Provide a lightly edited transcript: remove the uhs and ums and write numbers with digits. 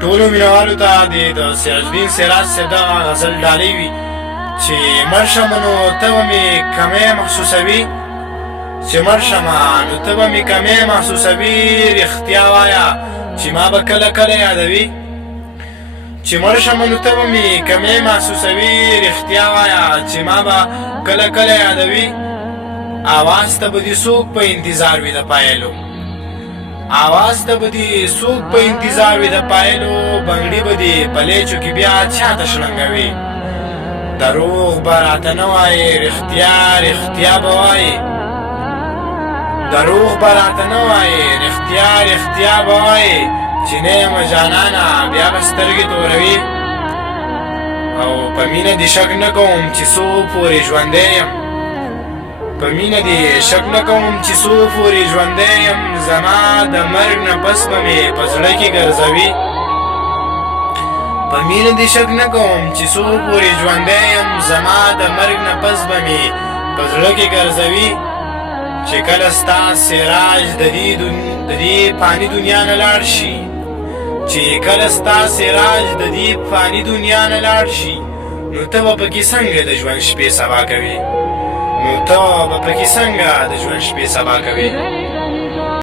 ټولو مینوالو ته د سراج الدین سراج صاحب دغه غزل ډالۍ وي چې مړ شمه نو ته به مې کمی محسوسوي، چې مړ شمه نو ته به مې کمی محسوسوي، رښتیا وایه چې ما به کله کله یادوي، چې مړ شمه نو ته به مې کمی محسوسوي، رښتیا وایه چې ما به کله کله یادوي. آواز ته به دې څوک په انتظار وي د پایلو، آواز ته به دې څوک په انتظار وي د پایلو، بنګړي به دې په لیچو کې بیا چاته شړنګوي. دروغ به راته نه وایې، رښتیا رښتیا به وایې، دروغ به راته نه وایې، رښتیا رښتیا به وایې، چې نه یم جانانه بیا به سترګې توروي. او په مینه دې شک نه کوم چې څو پورې ژوندی یم، په مینه دې شک نه کوم چې څو پورې ژوندی یم، زما د مرګ نه پس به مې په زړه کې ګرځوي. په مینه دې شک نه کوم چې څو پورې ژوندی یم، زما د مرګ نه پس به مې په زړه کې ګرځوي. چې کله ستا سراج د دې فاني دنیا نه لاړ شي، چې کله ستا سراج د دې فاني دنیا نه لاړ شي، نو ته به پکې څنګه د ژوند شپې سبا کوې، نو ته به پکې څنګه د ژوند شپې سبا کوې.